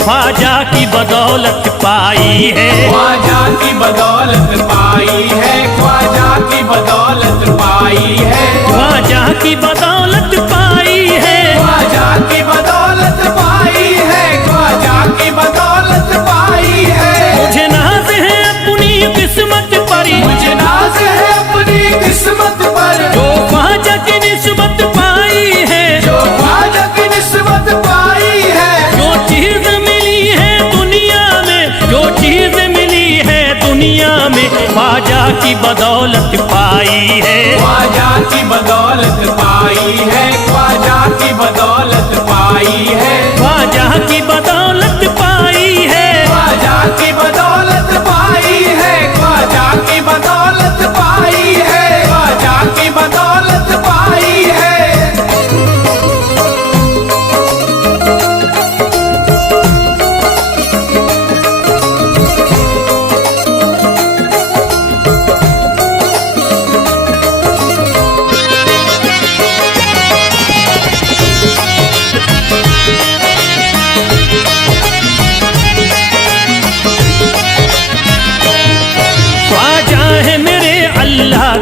ख्वाजा की बदौलत पाई है, ख्वाजा की बदौलत पाई है, ख्वाजा की बदौलत पाई है, ख्वाजा की बदौलत पाई है, ख्वाजा की बदौलत पाई है, ख्वाजा की बदौलत पाई है। मुझे नाज है अपनी किस्मत पर, मुझे नाज है अपनी किस्मत पर, जो ख्वाजा की निस्बत पाई है, जो ख्वाजा की निस्बत पाई है। जो चीज मिली है दुनिया में, जो चीज मिली है दुनिया में, ख्वाजा की बदौलत पाई है, ख्वाजा की बदौलत पाई है, ख्वाजा की बदौलत पाई है, ख्वाजा की बदौलत पाई है, ख्वाजा की बदौलत पाई है, ख्वाजा की बदौलत पाई है, ख्वाजा की बदौलत पाई है।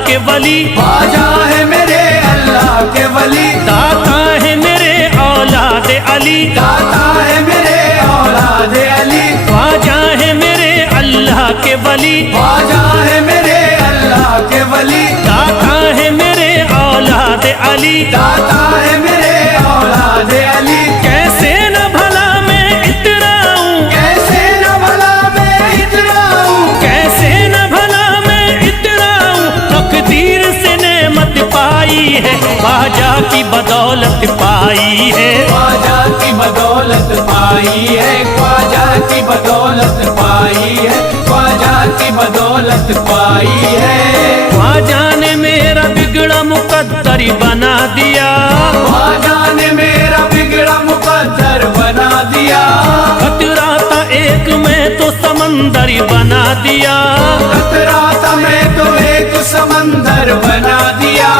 के वली, ख्वाजा है मेरे अल्लाह के वली, दाता है मेरे औलाद अली, दाता है मेरे औलाद अली, ख्वाजा है मेरे अल्लाह के वली, ख्वाजा है मेरे अल्लाह के वली, दाता है मेरे औलाद अली, दाता है मेरे औलाद अली। कैसे न भला मैं इतराऊं, कैसे न भला मैं इतराऊं, कैसे न भला मैं इतराऊं, तकदीर से नेमत पाई है, ख्वाजा की बदौलत पाई है, ख्वाजा की बदौलत पाई है, ख्वाजा की बदौलत पाई है, ख्वाजा की बदौलत पाई है। ख्वाजा ने मेरा बिगड़ा मुकद्दर बना दिया, ख्वाजा ने मेरा बिगड़ा मुकद्दर बना दिया, खतरा था एक में तो समंदर बना दिया, खतरा था मैं तो एक समंदर बना दिया।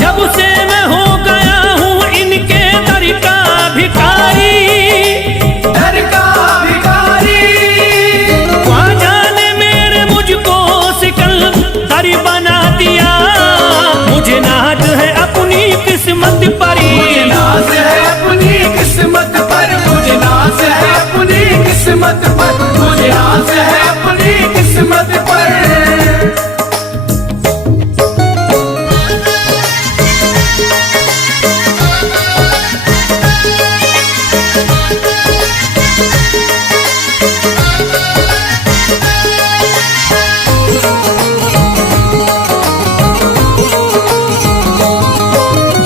जब से मैं हो गया हूँ इनके दर का भिखारी, दर का भिखारी, ख्वाजा ने मेरे मुझको सिकंदर बना दिया, मुझे नाज है अपनी किस्मत पर, मुझे नाज है अपनी किस्मत पर, मुझे नाज है अपनी किस्मत पर, मुझे नाज है अपनी किस्मत पर।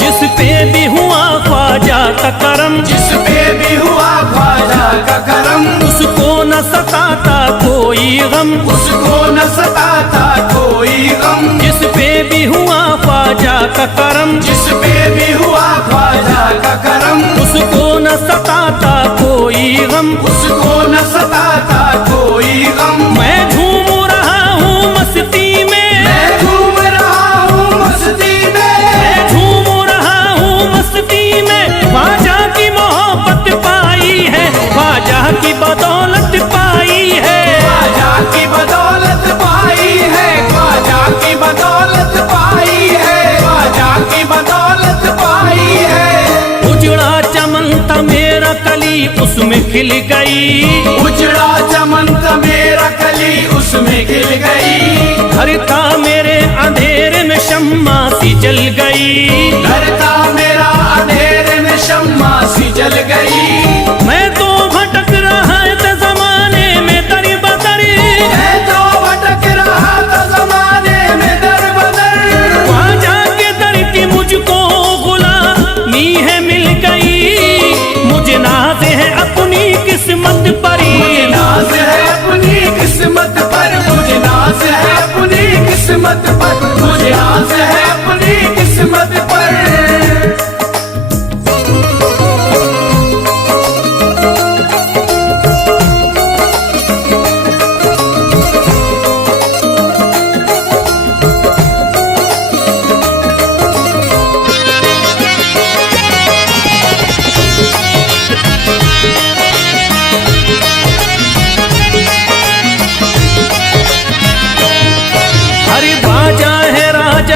जिस पे भी हुआ ख्वाजा का करम, जिस पे भी हुआ ख्वाजा का करम, उसको न सताता कोई गम, उसको न सताता कोई गम। जिस पे भी हुआ ख्वाजा का करम, जिस पे भी हुआ ख्वाजा का करम, उसको न सताता कोई गम, उसको न सताता कोई गम। मैं झूम रहा हूँ मस्ती में, मैं झूम रहा हूँ मस्ती में, मैं झूम रहा हूँ मस्ती में, ख्वाजा की मोहब्बत पाई है, ख्वाजा की बदौलत पाई है, ख्वाजा की बदौलत पाई है, ख्वाजा की बदौलत पाई है, ख्वाजा की बदौलत पाई है। उजड़ा चमन था मेरा कली उसमें खिल गई, उजड़ा चमन था मेरा कली उसमें खिल गई, घर था मेरे अंधेरे में शम्मा सी जल गई, घर था मेरा अंधेरे में शम्मा सी जल गई। मैं तो भटक रहा था जमाने में दर बदर, मैं तो भटक रहा किस्मत पर, मुझे आस है अपनी किस्मत पर।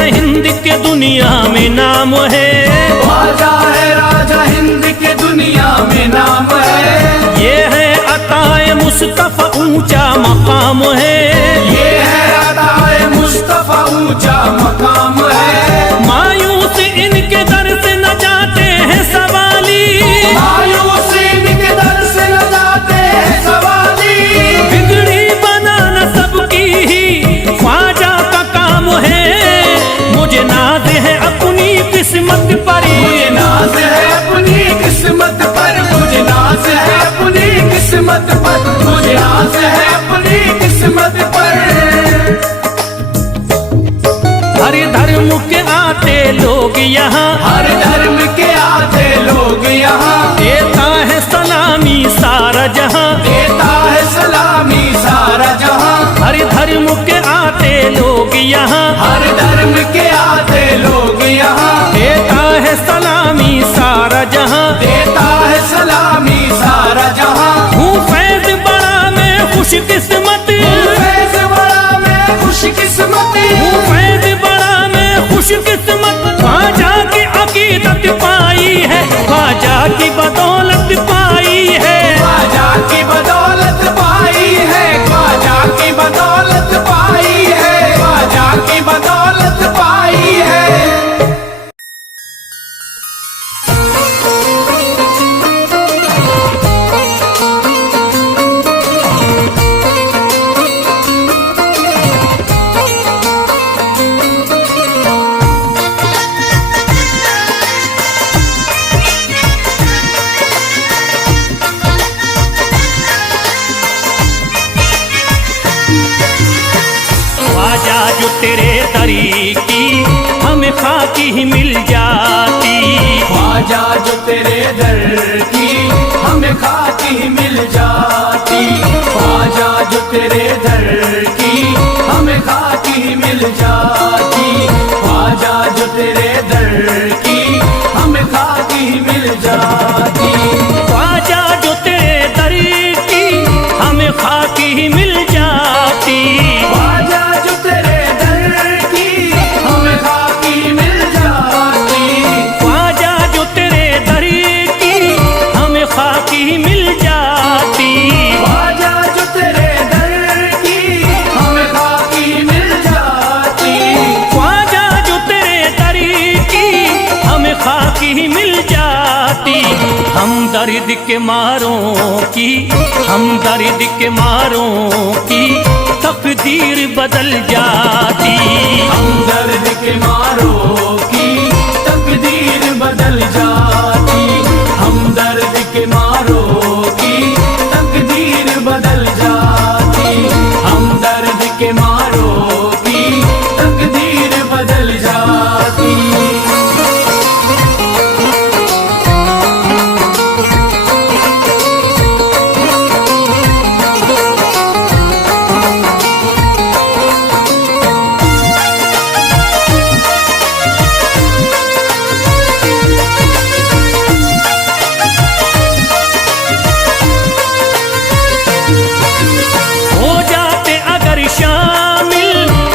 हिंद के दुनिया में नाम है, ख्वाजा है राजा हिंद के दुनिया में नाम है। ये है अताए मुस्तफा ऊंचा मकाम है, ये है अताए मुस्तफा ऊंचा मकाम है। मायूस इनके दर से न जाते हैं सवाली, मायूस इनके दर से न जाते हैं सवाली। बिगड़ी बनाना सबकी ही ख्वाजा का काम है। मुझे नाज है अपनी किस्मत पर, मुझे नाज है अपनी किस्मत पर, मुझे नाज है अपनी किस्मत पर, मुझे आस है अपनी किस्मत पर। हर धर्म के आते लोग यहाँ, हर धर्म के आते लोग यहाँ, देता है सलामी सारा जहाँ, देता है सलामी सारा जहाँ। हर धर्म के आते लोग यहाँ, हर धर्म के आते लोग यहाँ, देता है सलामी सारा जहाँ, देता है सलामी सारा जहाँ। हूँ फैज बड़ा मैं खुशकिस्मत, फैज बड़ा मैं खुशकिस्मत, हूँ फैज बड़ा मैं खुशकिस्मत। ख्वाजा की अकीदत पाई है, ख्वाजा की बदौलत पाई है, ख्वाजा की बदौलत पाई है, ख्वाजा की बदौलत पाई है, ख्वाजा की बदौलत पाई है। ख्वाजा जो तेरे दरी की हमें खाकी ही मिल जाती, ख्वाजा जो तेरे दर की हमें खाकी मिल जाती, ख्वाजा जो तेरे दर की हमें खाकी मिल जाती, ख्वाजा जो तेरे दर की हमें खाकी मिल जाती। ख्वाजा जो तेरे दरी की हमें खाकी ही मिल जाती, ख्वाजा जो तेरे दर की हमें खाकी मिल जाती, ख्वाजा जो तेरे दरी की हमें खाकी ही मिल जाती, ख्वाजा जो तेरे दर की हमें खाकी मिल जाती, ख्वाजा जो तेरे दरी की हमें खाकी ही मिल जाती। हम दर्द के मारों की, हम दर्द के मारों की तकदीर बदल जाती, हम दर्द के मारों की तकदीर बदल जाती, हम दर्द के मारों की तकदीर बदल जाती, हम दर्द के मारों की तकदीर बदल जाती। हो जाते अगर शामिल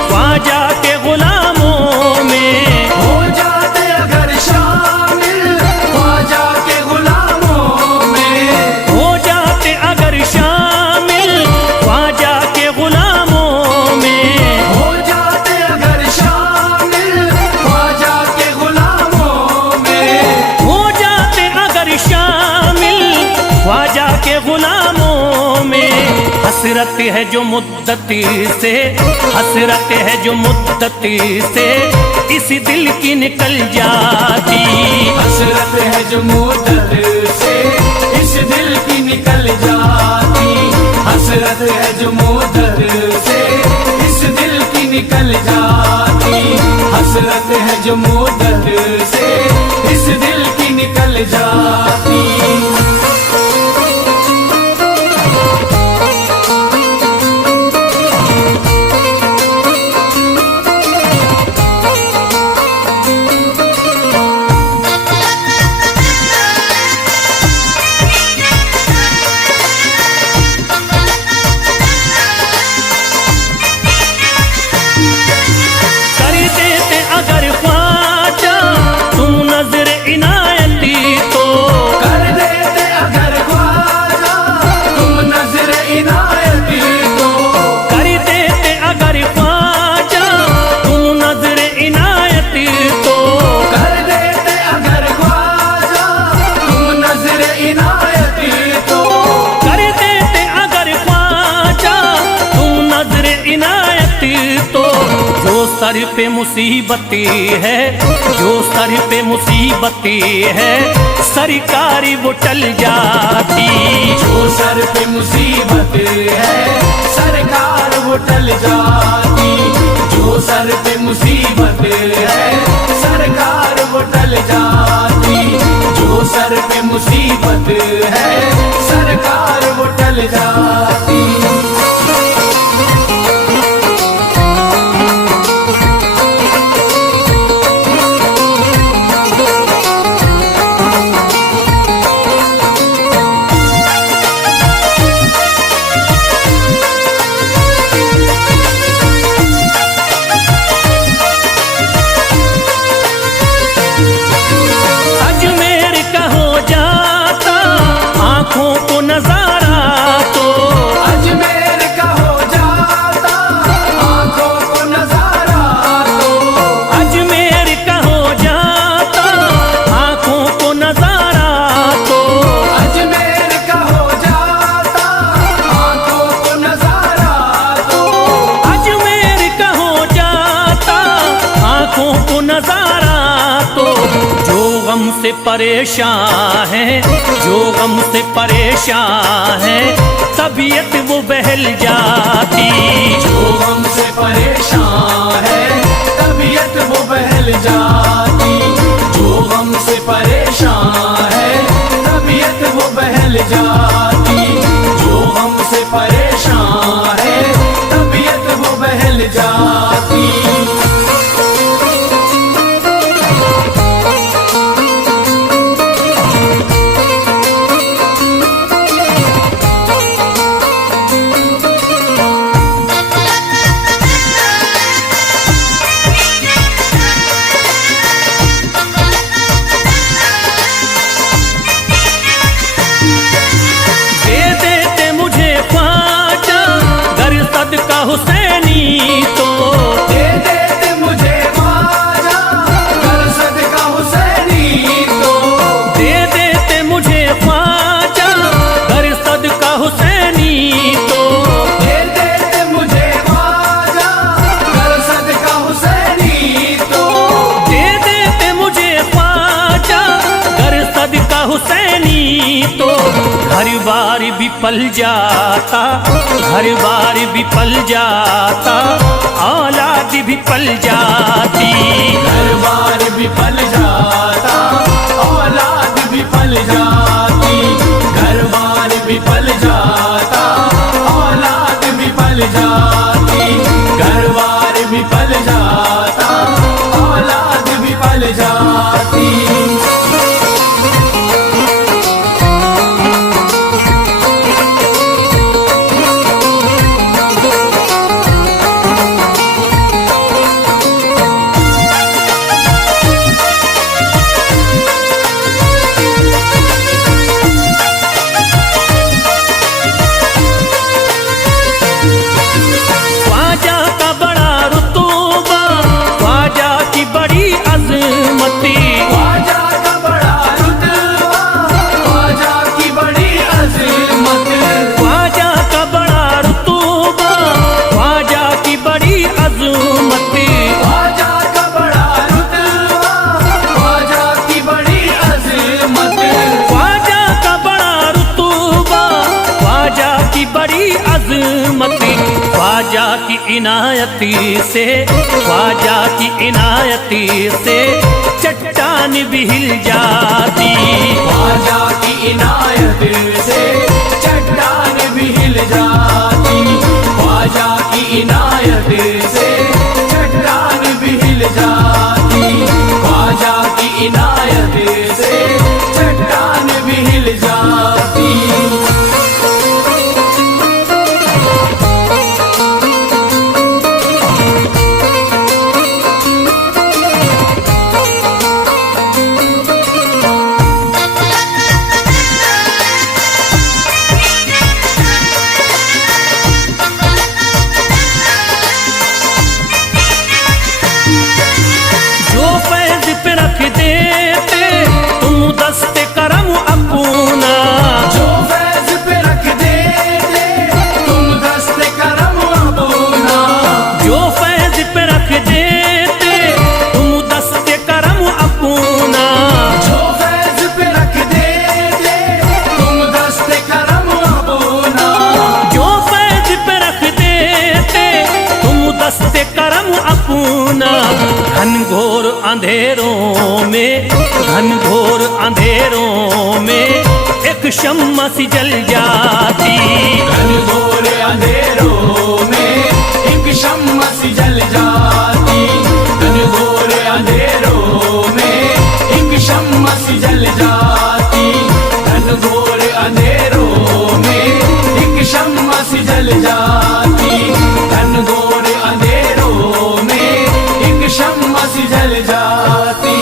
ख्वाजा के गुलामों में, हो जाते अगर शामिल ख्वाजा के गुलामों में, हो जाते अगर शामिल ख्वाजा के गुलामों में, हो जाते अगर शामिल ख्वाजा के गुलामों में, हो जाते अगर शामिल ख्वाजा के गुलामों में। हसरत है जो मुद्दती से, हसरत है जो मुद्दती से इस दिल की निकल जाती, हसरत है जो मुद्दत से इस दिल की निकल जाती, हसरत है जो मुद्दत से इस दिल की निकल जाती, हसरत है जो मुद्दत से इस दिल की निकल जाती। सर पे मुसीबती है, जो सर पे मुसीबती है, सरकारी वो टल जाती। जो सर पे मुसीबत है सरकार वो टल जाती, जो सर पे मुसीबत है सरकार वो टल जाती, जो सर पे मुसीबत है सरकार वो टल जाती। गम से परेशान है, जो गम से परेशान है, तबीयत वो बहल जाती। जो गम से परेशान है तबीयत वो बहल जाती, जो गम से परेशान है तबीयत वो बहल जाती, जो गम से परेशान है तबीयत वो बहल जाती। हुसैनी तो दे देते मुझे ख्वाजा कर सदका हुसैनी तो, दे देते मुझे ख्वाजा कर सदका हुसैनी तो, दे देते मुझे ख्वाजा कर सदका हुसैनी तो, दे देते मुझे ख्वाजा कर सदका हुसैनी तो। घर बार भी पल जाता, घर बार भी पल जाता, औलाद भी पल जाती। घर बार भी पल जाता औलाद भी पल जाती, घर बार भी पल जाता औलाद भी पल जाती, घर बार भी पल जाता औलाद भी पल जाती। इनायती से, ख्वाजा की इनायती से चट्टान भी हिल जाती। ख्वाजा की इनायत से चट्टान भी हिल जाती। ख्वाजा की इनायत से चट्टान भी हिल जाती। ख्वाजा की इनायत से चट्टान भी हिल जाती। जो फैज पे रख देते तुम दस्ते करम अपना, जो फैज पे रख देते तुम दस्ते करम अपना। जो फैज पे रख देते तुम दस्ते करम अपना। जो फैज पे रख देते तुम दस्ते करम अपना। जो फैज पे रख देते तुम दस्ते करम अपना। घनघोर अंधेरों में, घनघोर अंधेरों में एक शम्मा सी जल जाती। घनघोर अंधेरों में एक शम्मा सी जल जाती। घनघोर अंधेरों में एक शम्मा सी जल जाती। घनघोर अंधेरों में एक शम्मा सी जल जाती। घनघोर अंधेरों में एक शम्मा सी जल जाती।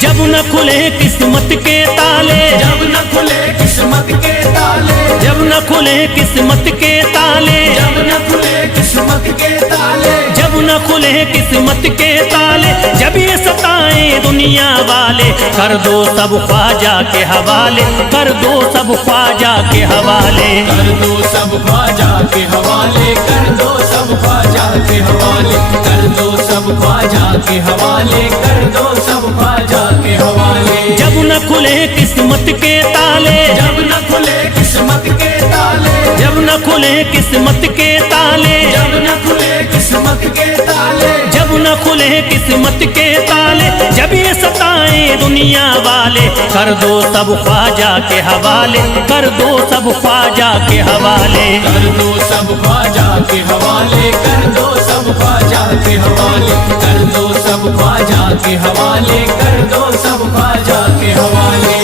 जब न खुले किस्मत के ताले, जब न खुले किस्मत के ताले। जब न खुले किस्मत के ताले, जब न खुले किस्मत के ताले। जब न खुले किस्मत के ताले, जब ये सताए दुनिया वाले, कर दो सब ख्वाजा के हवाले, कर दो सब ख्वाजा के हवाले। कर दो सब ख्वाजा के हवाले। कर दो सब ख्वाजा के हवाले। कर दो सब ख्वाजा के हवाले। कर दो सब ख्वाजा के हवाले। जब न खुले किस्मत के ताले, जब न खुले किस्मत के ताले। जब न खुले किस्मत के ताले, जब न खुले किस्मत के ताले। जब न खुले किस्मत के ताले, जब ये सताए दुनिया वाले, कर दो सब ख्वाजा के हवाले, कर दो सब ख्वाजा के हवाले। कर दो सब ख्वाजा के हवाले। कर दो सब ख्वाजा के हवाले। कर दो सब ख्वाजा के हवाले। कर दो सब ख्वाजा के हवाले।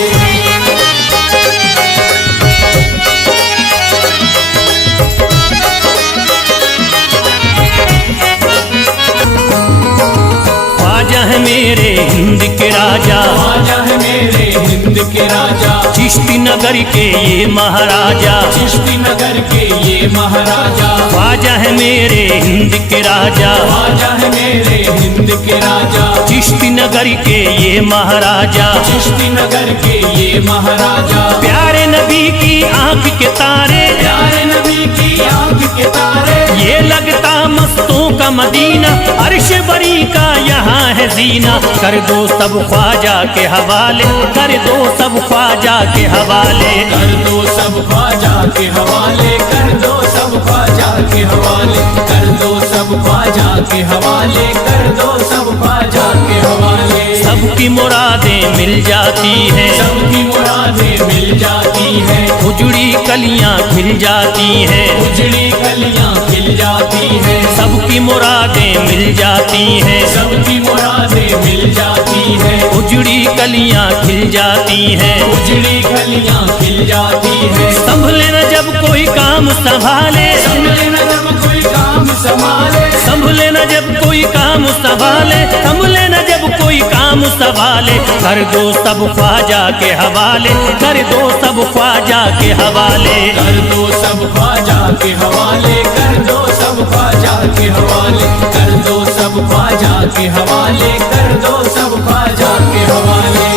ख्वाजा है मेरे हिंद के राजा, ख्वाजा है मेरे हिंद के राजा। चिश्ती नगर के ये महाराजा, चिश्ती नगर के ये महाराजा। ख्वाजा है मेरे हिंद के राजा, ख्वाजा है मेरे हिंद के राजा। चिश्ती नगर के ये महाराजा। चिश्ती नगर के ये महाराजा। प्यारे नबी की आंख के तारे, प्यारे नबी की आंख के तारे। ये लगता मस्तों का मदीना, अर्श बरी का यहाँ है जीना। कर दो सब ख्वाजा के हवाले, कर दो सब ख्वाजा के हवाले। कर दो सब ख्वाजा के हवाले। कर दो सब ख्वाजा के हवाले। कर दो सब ख्वाजा के हवाले। कर दो सब ख्वाजा के हवाले। सबकी मुरादें मिल जाती हैं, सबकी मुरादें मिल जाती हैं। उजड़ी कलियां खिल जाती हैं, उजड़ी कलियां खिल जाती हैं। सबकी मुरादें मिल जाती हैं, सबकी मुरादें मिल जाती हैं। उजड़ी कलियां खिल जाती हैं। उजड़ी कलियां खिल जाती हैं। संभले न जब कोई काम संभाले, संभले न जब कोई काम संभाले। संभले न जब कोई काम संभाले, संभले न जब कोई काम सवाले, कर दो सब ख्वाजा के हवाले, कर दो सब ख्वाजा के हवाले। कर दो सब ख्वाजा के हवाले, कर दो सब ख्वाजा के हवाले, कर दो सब ख्वाजा के हवाले, कर दो सब ख्वाजा के हवाले।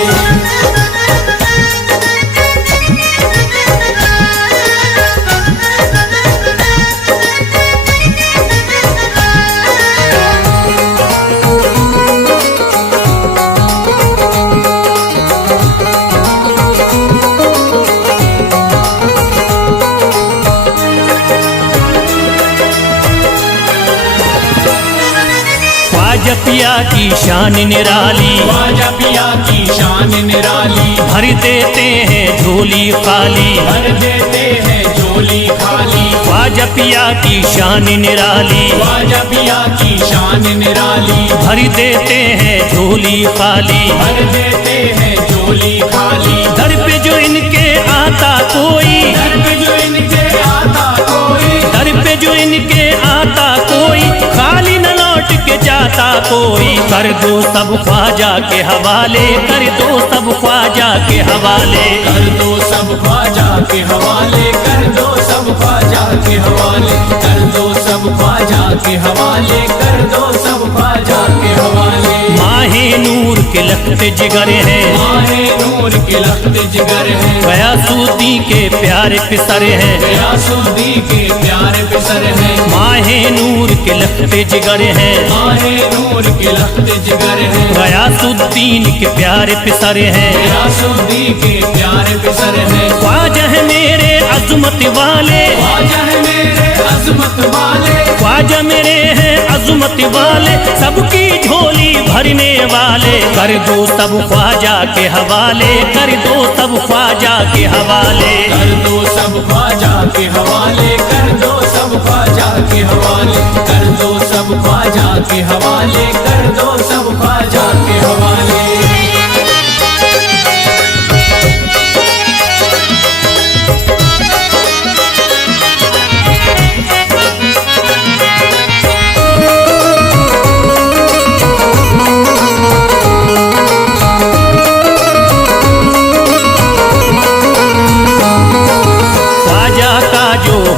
ख्वाजा पिया की शान निराली, ख्वाजा पिया की शान निराली, भर देते हैं झोली खाली, भर देते हैं झोली खाली। ख्वाजा पिया की शान निराली, ख्वाजा पिया की शान निराली, भर देते हैं झोली खाली, भर देते हैं झोली खाली। दर पे जो इनके आता कोई, दर पे जो इनके आता कोई, दर पे जो इनके आता कोई, खाली न लौट के जाता कोई। कर दो सब ख्वाजा के हवाले, कर दो सब ख्वाजा के हवाले। कर दो सब ख्वाजा के हवाले, कर दो सब ख्वाजा के हवाले, कर दो सब ख्वाजा के हवाले, कर दो सब ख्वाजा के हवाले। माहे नूर के लखते जिगर हैं, माहे नूर के लखते जिगर हैं, गयासुद्दीन के प्यारे पिसर हैं, गयासुद्दीन के प्यारे पिसर हैं। माहे नूर के लखते जिगर हैं, माहे नूर के लखते जिगर हैं, गयासुद्दीन के प्यारे पिसर हैं, गयासुद्दीन के प्यारे पिसर हैं। ख्वाजा है मेरे अज़मत वाले, ख्वाजा है मेरे अज़मत वाले, ख्वाजा मेरे हैं अज़मत वाले, सबकी झोली भरने वाले। कर दो सब ख्वाजा के हवाले, कर दो सब ख्वाजा के हवाले। कर दो सब ख्वाजा के हवाले, कर दो सब ख्वाजा के हवाले, कर दो सब ख्वाजा के हवाले, कर दो सब ख्वाजा के हवाले।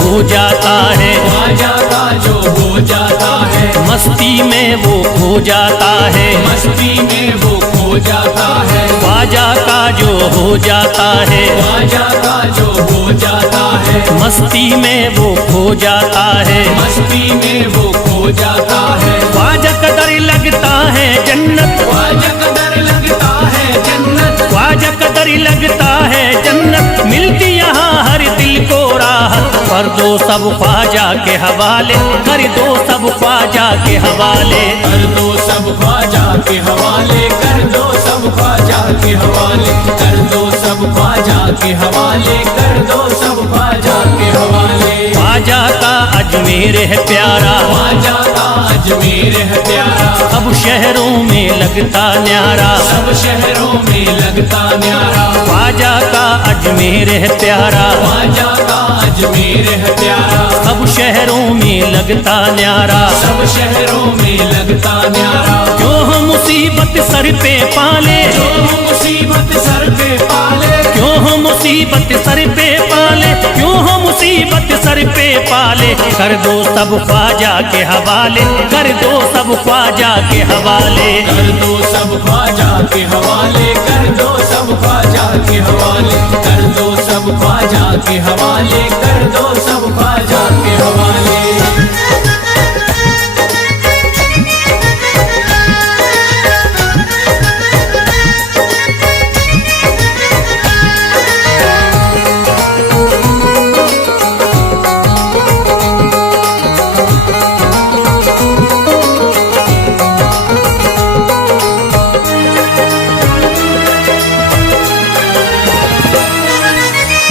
हो जाता है, ख्वाजा का जो हो जाता है, मस्ती में वो खो जाता है, मस्ती में वो खो जाता है। ख्वाजा का जो हो जाता है, ख्वाजा का जो हो जाता है, मस्ती में वो खो जाता है, मस्ती में वो खो जाता है। ख्वाजा कदर लगता है जन्नत, ख्वाजा कदर लगता है जन्नत, ख्वाजा कदर लगता है जन्नत, मिलती यहाँ हर दिल को राहत। कर दो सब ख्वाजा के हवाले, कर दो सब ख्वाजा के हवाले। कर दो सब ख्वाजा के हवाले, कर दो सब ख्वाजा के हवाले, कर दो सब ख्वाजा के हवाले, कर दो सब ख्वाजा के हवाले। ख्वाजा का अजमेर है प्यारा, ख्वाजा का अजमेर है प्यारा, सब शहरों में लगता न्यारा, सब शहरों में लगता न्यारा। ख्वाजा का अजमेर है प्यारा, ख्वाजा का अजमेर है प्यारा, सब शहरों में लगता न्यारा, सब शहरों में लगता न्यारा। जो हम मुसीबत सर पे पाले, जो मुसीबत सर पे पाले, क्यों हम मुसीबत सर पे पाले, क्यों हम मुसीबत सर पे पाले। कर दो सब ख्वाजा के हवाले, कर दो सब ख्वाजा के हवाले। कर दो सब ख्वाजा के हवाले, कर दो सब ख्वाजा के हवाले, कर दो सब ख्वाजा के हवाले, कर दो सब ख्वाजा के हवाले।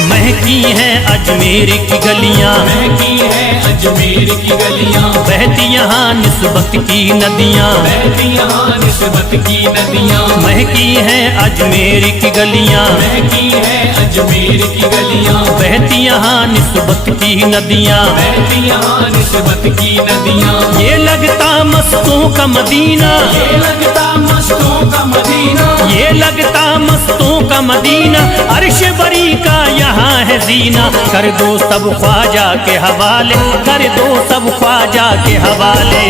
महकी हैं अजमेर की गलियां, महकी है अजमेर की गलियां, बहती यहाँ निस्बत की नदियाँ, बहती यहाँ निस्बत की नदियां। महकी हैं अजमेर की गलियां, महकी है अजमेर की गलियां, बहती यहाँ निस्बत की नदियाँ, बहती यहाँ निस्बत की नदियां। ये लगता मस्तों का मदीना, ये लगता मस्तों का मदीना, मदीना, अर्श बरी का यहाँ है जीना। कर दो सब ख्वाजा के हवाले, कर दो सब ख्वाजा के हवाले।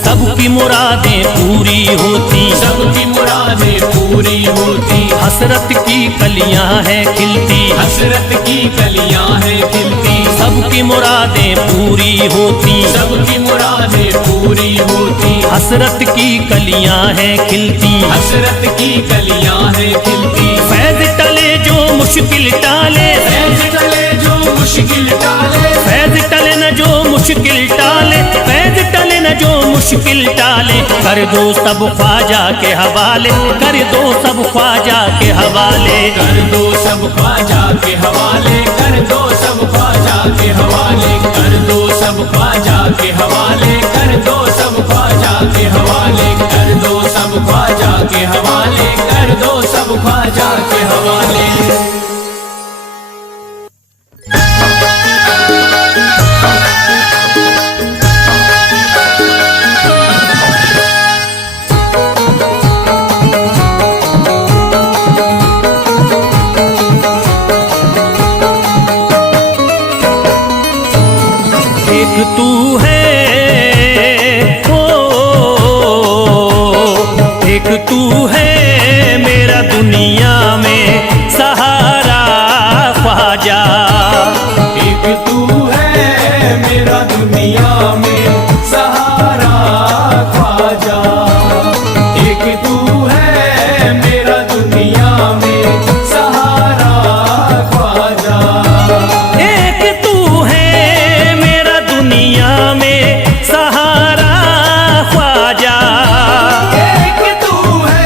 सबकी मुरादें पूरी होती, सबकी मुरादें पूरी होती। हसरत की कलियां हैं खिलती, हसरत की कलियां हैं खिलती। सबकी मुरादें पूरी होती, सबकी मुरादें पूरी होती। हसरत की कलियां हैं खिलती, हसरत की कलियां हैं खिलती। फैज़ टले जो मुश्किल टाले, फैज़ टले जो मुश्किल टाले। फैज़ टले न जो मुश्किल टाले, फैज़ टले न जो मुश्किल टाले। कर दो सब ख्वाजा के हवाले, कर दो सब ख्वाजा के हवाले। कर दो सब ख्वाजा के हवाले, कर दो सब ख्वाजा के हवाले। कर दो सब ख्वाजा के हवाले, कर दो सब ख्वाजा के हवाले। कर दो सब ख्वाजा के हवाले, कर दो सब ख्वाजा के हवाले। एक तू है ओ, एक तू है मेरा दुनिया में सहारा ख्वाजा। एक तू है मेरा दुनिया में सहारा ख्वाजा। एक तू है मेरा दुनिया में सहारा ख्वाजा। एक तू है मेरा दुनिया में सहारा ख्वाजा। एक तू है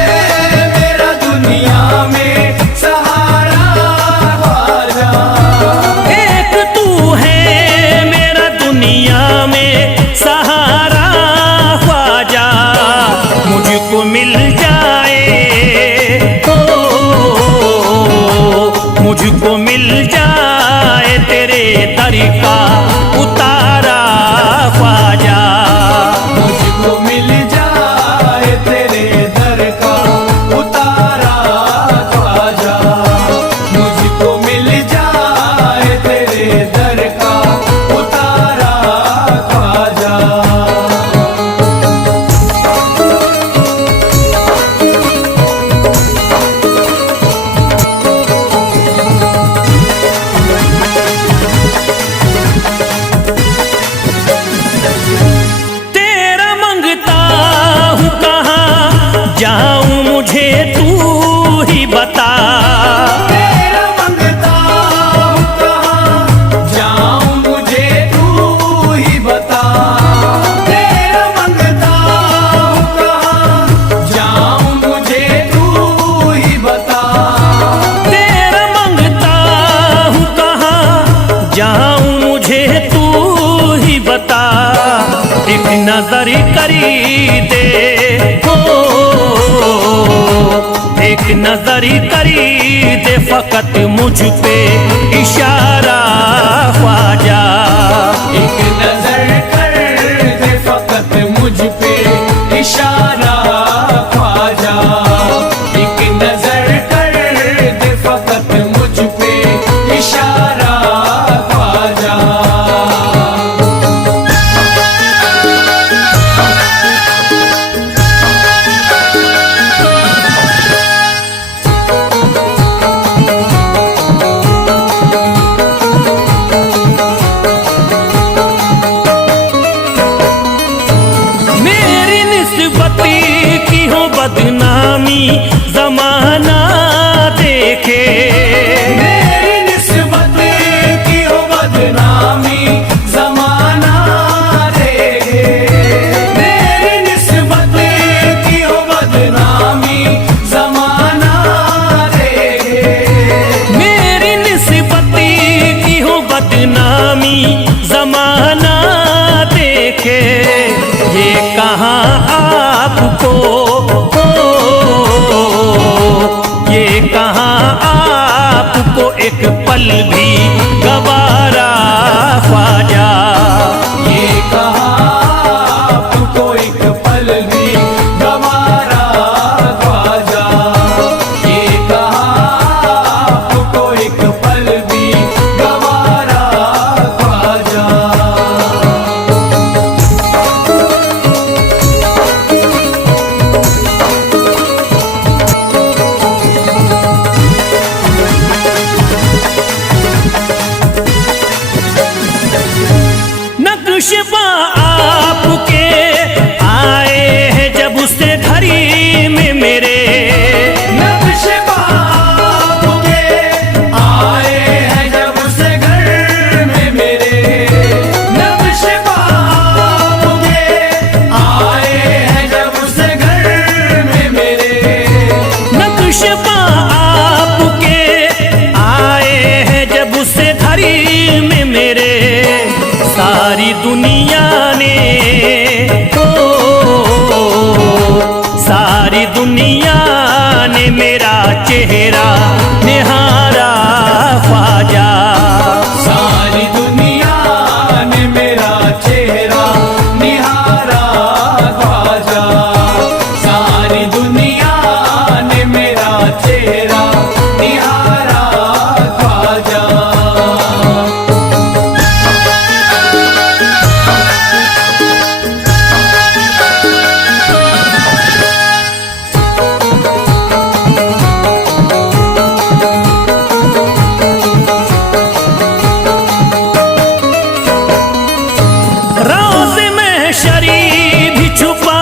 मेरा दुनिया में सहारा ख्वाजा। एक तू है मेरा दुनिया में सहारा ख्वाजा। मुझको मिल जाए ओ, मुझको मिल जाए तेरे दर का उतारा ख्वाजा। मुझको मिल जाए तेरे दर का उतारा ख्वाजा। मुझको मिल जाए तेरे दर का उतारा ख्वाजा। तेरा मंगता हूँ कहाँ जाऊँ मुझे तू ही बता। तेरा मंगता हूँ कहाँ जाऊँ मुझे तू ही बता। तेरा मंगता हूँ कहाँ जाऊँ मुझे तू ही बता। तेरा मंगता हूँ कहाँ जाऊँ मुझे तू ही बता। एक नजर करी दे हो, एक नजर करी दे फकत मुझ पे इशारा ख्वाजा। एक नजर कर दे फकत मुझ पे इशारा ख्वाजा। एक नजर कर दे फकत मुझ पे इशारा ख्वाजा। मेरी निस्बती की हो बदनामी जमाना देखे। मेरी निस्बत की हो बदनामी जमाना देखे। मेरी निस्बत की हो बदनामी जमाना देखे। मेरी निस्बती की हो बदनामी जमाना देखे। ये कहाँ आपको एक पल भी गवारा ख्वाजा। ये कहा आपको एक पल भी गवारा ख्वाजा। ये कहा आपको एक पल भी गवारा ख्वाजा। नक्शबा आपके आए हैं जब उससे घड़ी में मेरे, नक्शबा आपके आए हैं जब उसे घर में मेरे। नक्शबा आपके आए हैं जब उसे घर में मेरे। नक्शबा आपके आए हैं जब उससे घड़ी में मेरे। सारी दुनिया ने सारी दुनिया ने मेरा चेहरा निहारा ख्वाजा। सारी दुनिया ने मेरा चेहरा निहारा ख्वाजा। सारी दुनिया ने मेरा चेहरा निहारा ख्वाजा। रोज़ में शरी भी छुपा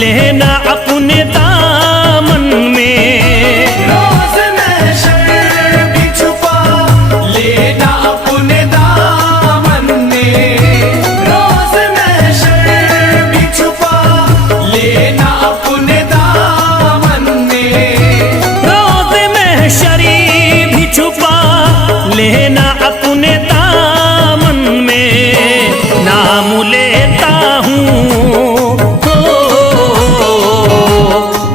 लेना अपने दामन में। रोज़ में शर भी छुपा लेना अपने दामन में। रोज़ में शर भी छुपा लेना अपने दामन में। रोज़ में शरी भी छुपा लेना अपने दामन में। नाम लेता हूँ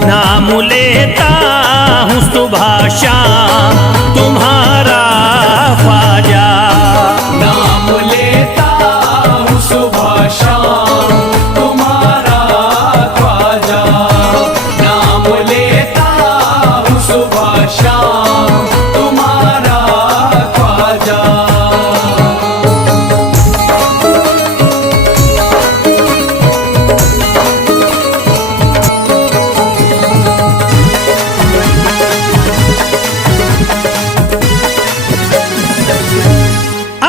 नाम लेता हूँ सुबह शाम तुम्हारा ख्वाजा। नाम लेता हूँ सुबह शाम तुम्हारा ख्वाजा। नाम लेता हूँ सुबह शाम तुम्हारा ख्वाजा।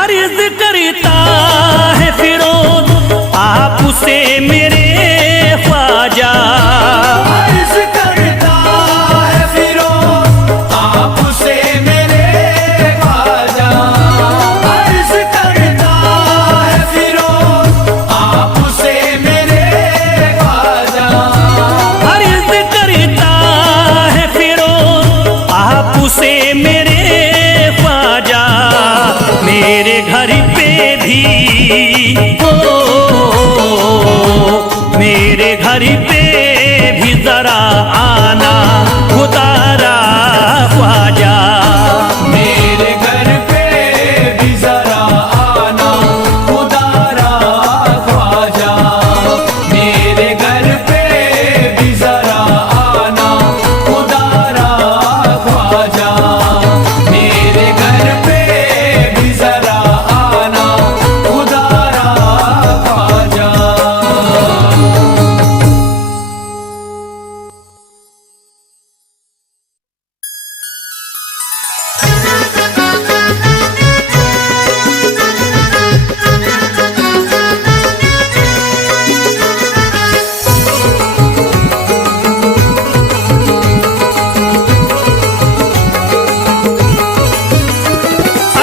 अर्ज करता है फिरोज आप उसे मेरे ख्वाजा। अर्ज करता है फिरोज आप उसे मेरे ख्वाजा। अर्ज करता है फिरोज आप उसे मेरे ख्वाजा। अर्ज करता है फिरोज आप उसे मेरे ख्वाजा। मेरे घर पे भी मेरे घर पे भी जरा आना खुदारा ख्वाजा। मेरे घर पे भी जरा आना खुदारा ख्वाजा। मेरे घर पे भी जरा आना खुदारा ख्वाजा। मेरे घर पे भी जरा आना खुदारा ख्वाजा।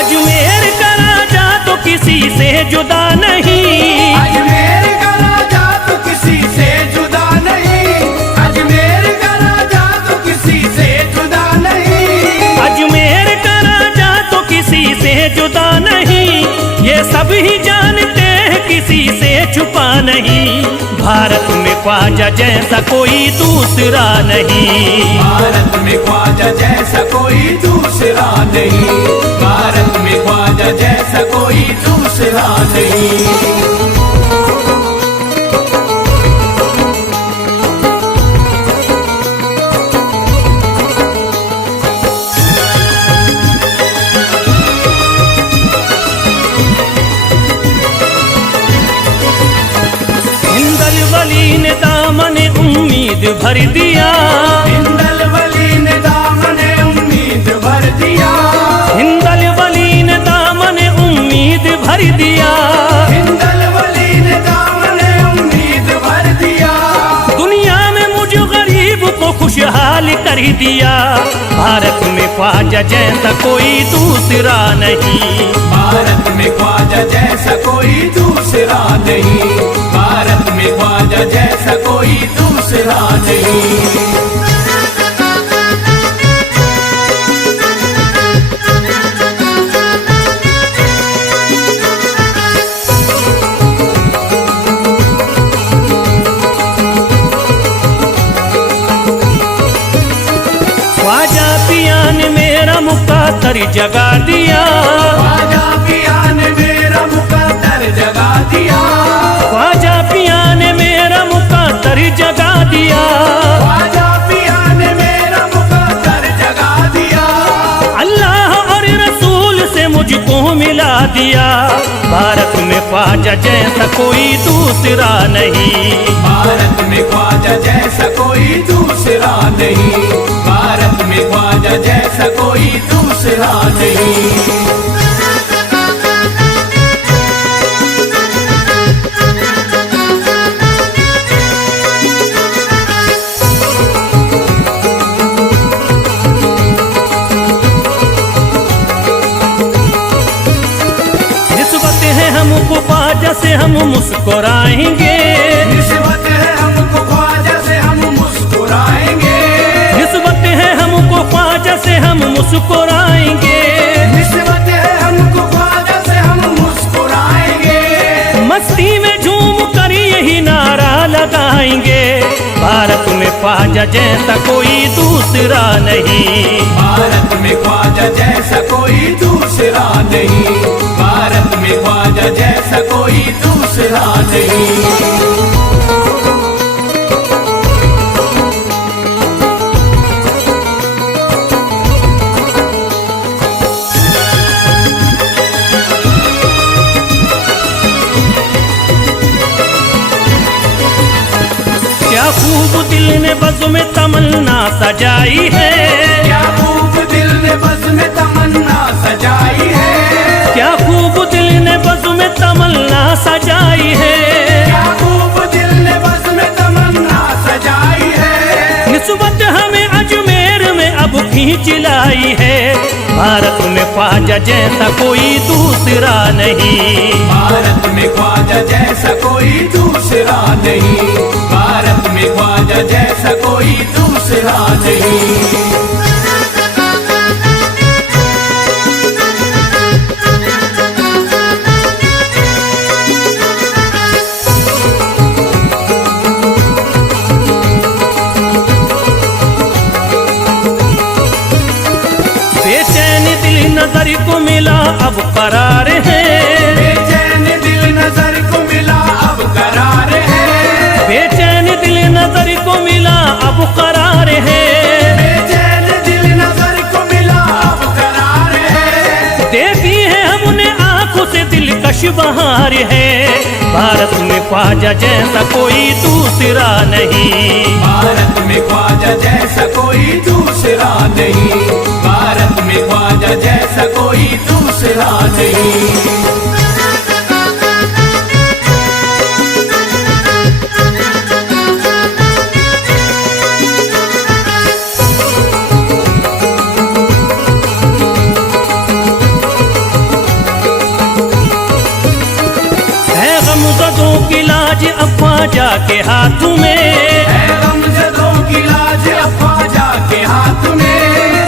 अजमेर का राजा तो किसी से जुदा नहीं। अजमेर का राजा तो किसी से जुदा नहीं। अजमेर का राजा तो किसी से जुदा नहीं। अजमेर का राजा तो किसी से जुदा नहीं। ये सब ही जानते हैं किसी से छुपा नहीं, भारत में ख्वाजा जैसा कोई दूसरा नहीं। भारत में ख्वाजा जैसा कोई दूसरा नहीं, भारत में ख्वाजा जैसा कोई दूसरा नहीं। वली ने दामन उम्मीद भर दिया, हिंदल वली ने दामन उम्मीद भर दिया, हिंदल वली ने दामन उम्मीद भर दिया, हिंदल वली ने दामन उम्मीद भर दिया। दुनिया में मुझ गरीब को खुशहाल कर दिया, भारत में ख्वाजा जैसा कोई दूसरा नहीं। भारत में ख्वाजा जैसा कोई दूसरा नहीं, भारत में ख्वाजा जैसा कोई दूसरा नहीं। ख्वाजा पिया ने मेरा मुकद्दर जगा दिया, ख्वाजा पिया ने मेरा मुकद्दर जगा दिया, ख्वाजा पिया ने मेरा मुकद्दर जगा दिया, ख्वाजा पिया ने मेरा मुकद्दर जगा दिया। अल्लाह और रसूल से मुझको मिला दिया, भारत में ख्वाजा जैसा कोई दूसरा नहीं। भारत में ख्वाजा जैसा कोई दूसरा नहीं, भारत में ख्वाजा जैसा कोई दूसरा नहीं। निस्बत है हमको ख्वाजा से हम मुस्कुराएंगे, निस्बत है हमको ख्वाजा से हम मुस्कुराएंगे, निस्बत है हमको ख्वाजा से हम मुस्कुराएंगे, निस्बत है हमको ख्वाजा से हम मुस्कुराएंगे। मस्ती में झूम कर यही नारा लगाएंगे, भारत में ख्वाजा जैसा कोई दूसरा नहीं। भारत में ख्वाजा जैसा कोई दूसरा नहीं, भारत में ख्वाजा जैसा कोई दूसरा नहीं। क्या खूब दिल ने बज़्म में तमन्ना सजाई है, क्या खूब दिल ने बज़्म में तमन्ना सजाई है, क्या खूब दिल ने बज़्म में तमन्ना सजाई है, क्या खूब दिल ने बज़्म में तमन्ना सजाई है। निस्बत हमें अजमेर में अब खींच लाई है, भारत में ख्वाजा जैसा कोई दूसरा नहीं। भारत में ख्वाजा जैसा कोई दूसरा नहीं, भारत में ख्वाजा जैसा कोई दूसरा नहीं। बेचैन दिल नजर को मिला अब करार है, बेचैन दिल नजर को मिला अब करार है, बेचैन दिल नजर को मिला अब करार है, बेचैन दिल नजर को मिला अब करार है। देखी है हमने आंखों से दिलकश बहार है, भारत में ख्वाजा जैसा कोई दूसरा नहीं। भारत में ख्वाजा जैसा कोई दूसरा नहीं, भारत में ख्वाजा जैसा कोई दूसरा नहीं। गमज़दों की लाज अब ख्वाजा के हाथ में है, गमज़दों की लाज अब ख्वाजा के हाथ में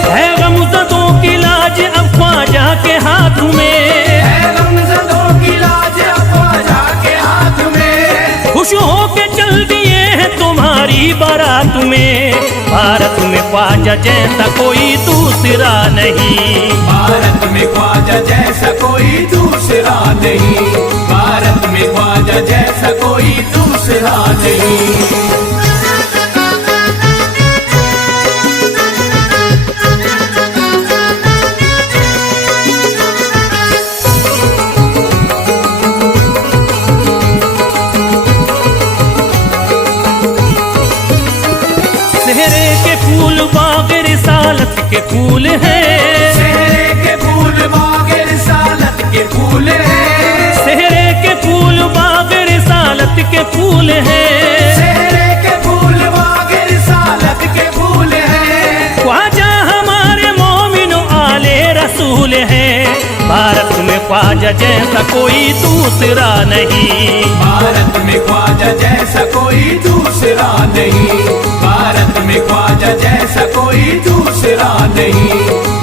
है, गमज़दों की लाज अब ख्वाजा के हाथ में है, गमज़दों की लाज अब ख्वाजा के हाथ में। खुश होके चल दिए हैं तुम्हारी बारात में। भारत में ख्वाजा जैसा कोई दूसरा नहीं, भारत में ख्वाजा जैसा कोई दूसरा नहीं, भारत में ख्वाजा जैसा कोई दूसरा नहीं। सेहरे के फूल बाग रिसालत के फूल हैं, सेहरे के फूल बाग रिसालत के फूल हैं, सेहरे के फूल बाग रिसालत के फूल हैं, सेहरे के फूल बाग रिसालत के फूल हैं। ख्वाजा हमारे मोमिनो आले रसूल हैं। भारत में ख्वाजा जैसा कोई दूसरा नहीं, भारत में ख्वाजा जैसा कोई दूसरा नहीं, भारत में ख्वाजा जैसा कोई दूसरा नहीं,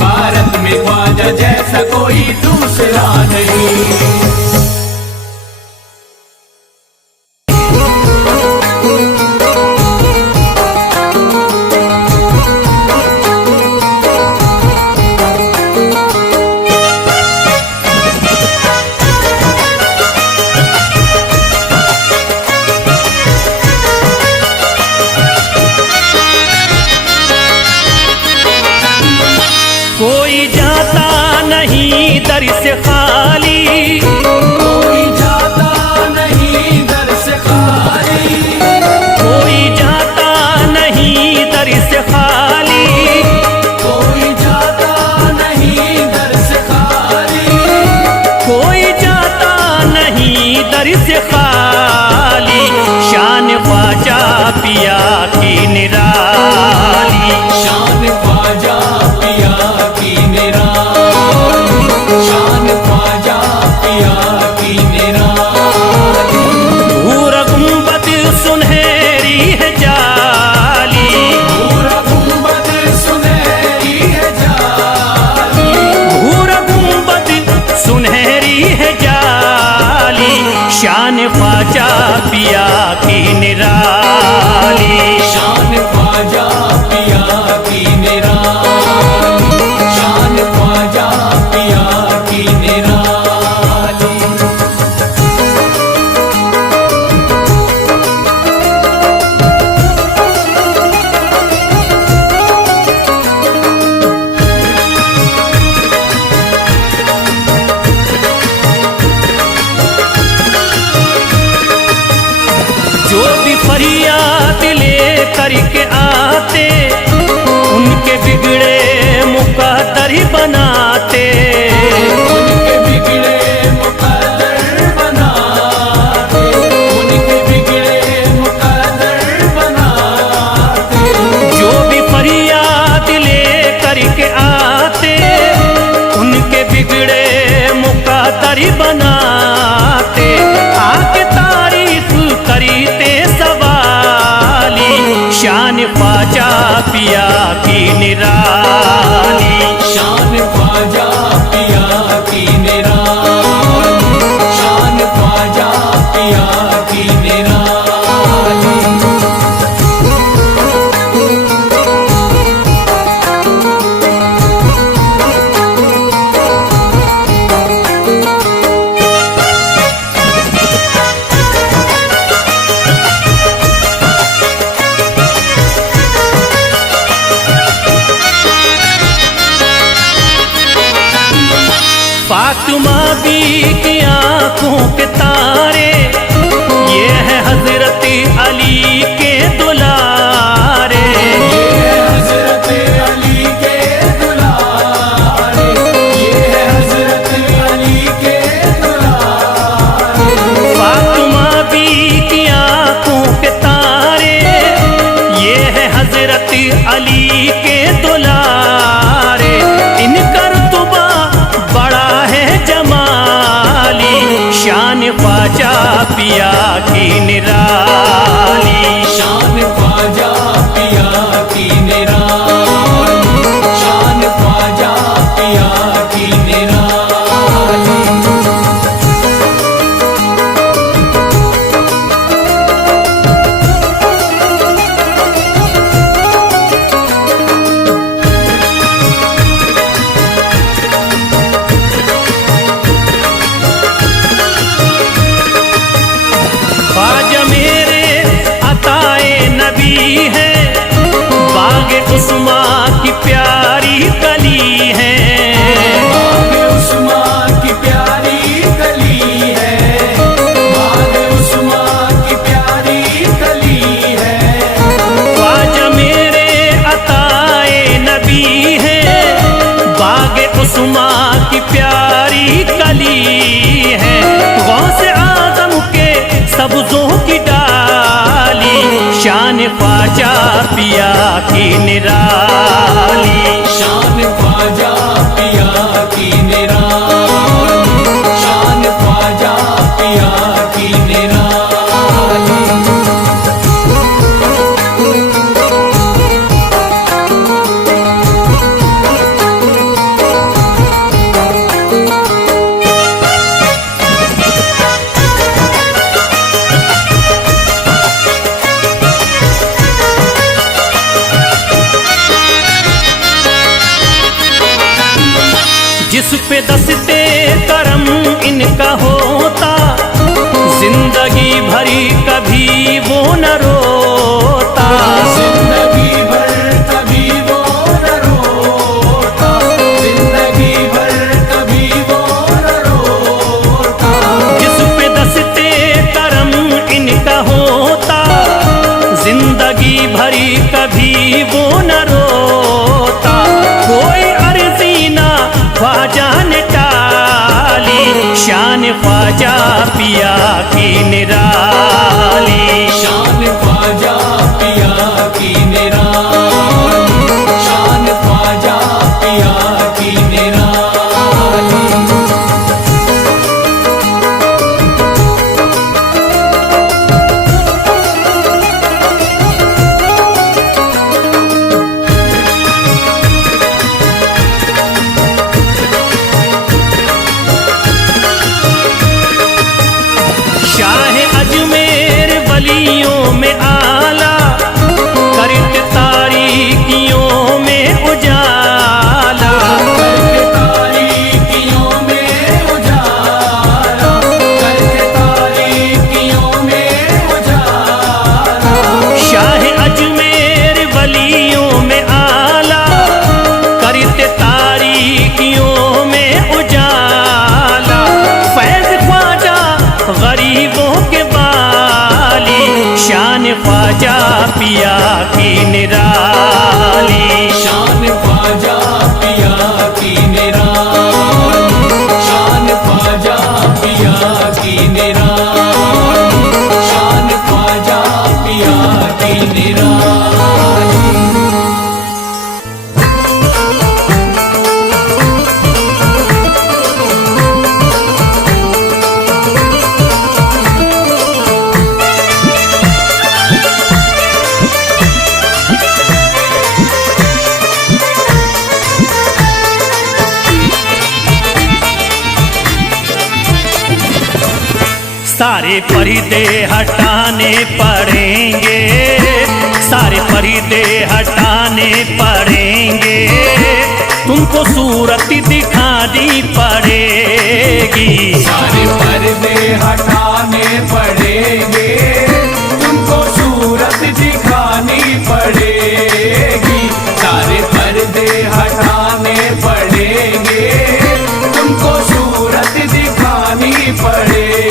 भारत में ख्वाजा जैसा कोई दूसरा नहीं। कोई जाता नहीं दर से खाली, कोई जाता नहीं दर से खाली, कोई जाता नहीं दर से खाली, कोई जाता नहीं दर से खाली, कोई जाता नहीं दर से खाली। शान ख्वाजा पिया की निराली, शान ख्वाजा पिया की निराली, शान ख्वाजा पिया की निराली। भूरा गुंबद सुनहरी है जाली, पूरा गुंबद सुनहरी है जाली, भूरा गुंबद सुनहरी है जाली। शान ख्वाजा पिया की निराली, शान ख्वाजा पिया की निराली, शान ख्वाजा पिया की निराली। जो भी फरियाद ले करके आते, उनके बिगड़े मुकद्दर बनाते, उनके बिगड़े मुकद्दर बनाते, उनके बिगड़े मुकद्दर बनाते। जो भी फरियाद ले करके आते, उनके बिगड़े मुकद्दर बनाते। आके तारीफ करते सवाली, शान ख्वाजा पिया की निराली, शान ख्वाजा पिया की निराली, शान ख्वाजा पिया की निराली। फातिमा बी की आंखों के तारे, ये है हजरत अली के दुलारे, ये हजरत अली के दुलारे, ये हजरत अली के दुलारे। फातिमा बी की आंखों के तारे, ये है हजरत अली के दुलारे। इनका रुतबा बड़ा है जमाली, शान ख्वाजा पिया की निराली, शान ख्वाजा पिया की निराली, शान ख्वाजा पिया की निराली। हरी कली है, गौस आजम के सब्जों की डाली, शान ख्वाजा पिया की निराली। शान ख्वाजा पिया की निराली, शान ख्वाजा पिया की निराली। जिस पे दस्ते करम इनका होता, जिंदगी भरी कभी वो न रोता। जिंदगी भर कभी वो न रोता, जिंदगी भर कभी वो न रोता। जिस पे दस्ते करम इनका होता, जिंदगी भरी कभी वो न रोता। कोई अर्जी ना ख्वाजा ने टाली, शान ख्वाजा पिया की निराली। शान ख्वाजा पिया की निराली, शान ख्वाजा पिया की निराली। शाह अजमेर वलियों में आला, करते तारीकियों में उजाला। करके तारीकियों में उजाला, करके तारीकियों में उजाला। शाह अजमेर वलियों में आला, करते तारीकियों में उजाला। फैज ख्वाजा गरीबों के बाली, शान ख्वाजा पिया की निराली। शान ख्वाजा पिया की निराली, शान ख्वाजा पिया की निराली, शान ख्वाजा पिया की निराली। सारे पर्दे हटाने पड़ेंगे, सारे पर्दे हटाने पड़ेंगे, तुमको सूरत दिखानी पड़ेगी। सारे पर्दे हटाने पड़ेंगे, तुमको सूरत दिखानी पड़ेगी। सारे पर्दे हटाने पड़ेंगे, तुमको सूरत दिखानी पड़ेगी।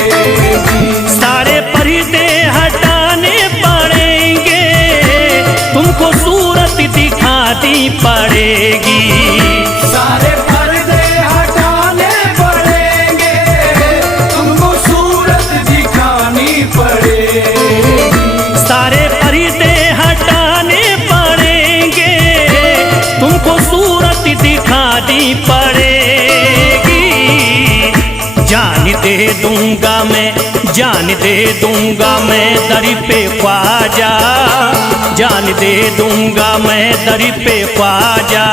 सारे पर्दे हटाने पड़ेंगे, तुमको सूरत दिखानी पड़ेगी। सारे पर्दे हटाने पड़ेंगे, तुमको सूरत दिखानी पड़ेगी। सारे पर्दे हटाने पड़ेंगे, तुमको सूरत दिखानी पड़ेगी। जान दे दूंगा मैं, जान दे दूंगा मैं दर पे ख्वाजा, जान दे दूंगा मैं दर पे ख्वाजा,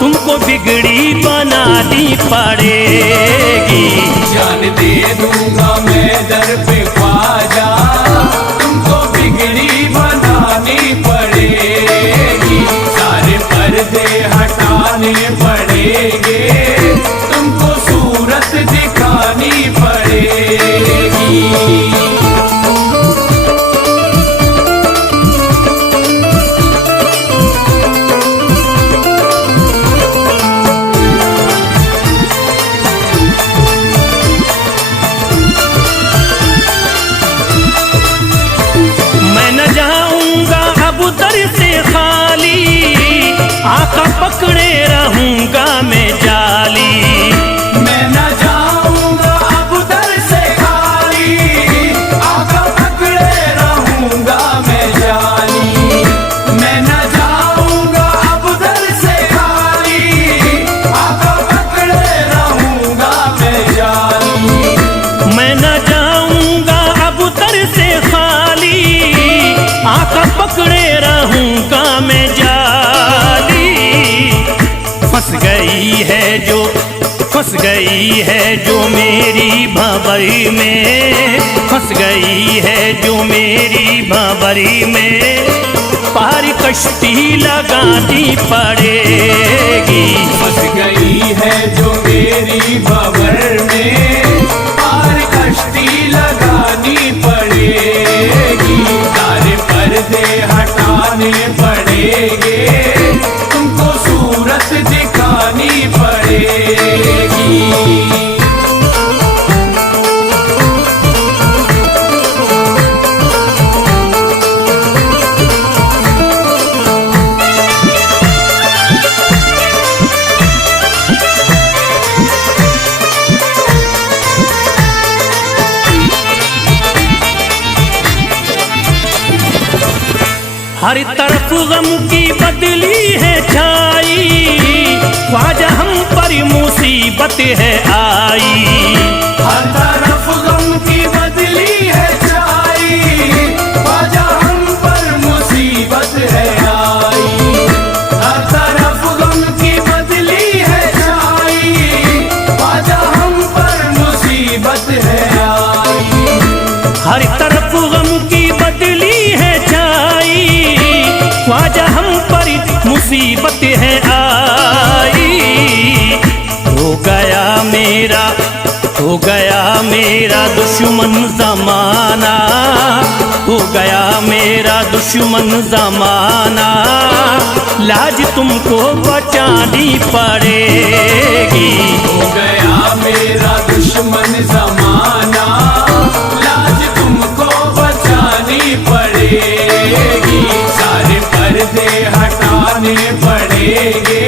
तुमको बिगड़ी बनानी पड़ेगी। जान दे दूंगा मैं दर पे ख्वाजा, तुमको बिगड़ी बनानी पड़ेगी। सारे पर्दे हटाने पड़ेंगे, तुमको सूरत दिखानी पड़ेगी। मैं न जाऊंगा अब दर से खाली, आका पकड़े रहूंगा मैं जाली। मैं फंस गई है जो मेरी भंवरी में, फंस गई है जो मेरी भंवरी में, पार कश्ती लगानी पड़ेगी। फंस गई है जो मेरी भंवर में, पार कश्ती लगानी पड़ेगी। सारे पर्दे हटाने पड़ेंगे, तुमको सूरत दिखानी पड़ेगी। हर तरफ गम की बदली है छाई, ख्वाजा हम पर मुसीबत है आई। हर तरफ गम की बदली है छाई, ख्वाजा हम पर मुसीबत है आई। हर तरफ गम की बदली है छाई, ख्वाजा हम पर मुसीबत है आई। हर तरफ गम की बदली है छाई, ख्वाजा हम पर मुसीबत है आई। हो गया मेरा दुश्मन ज़माना, हो गया मेरा दुश्मन ज़माना, लाज तुमको बचानी पड़ेगी। हो गया मेरा दुश्मन ज़माना, लाज तुमको बचानी पड़ेगी। सारे पर्दे हटाने पड़ेंगे,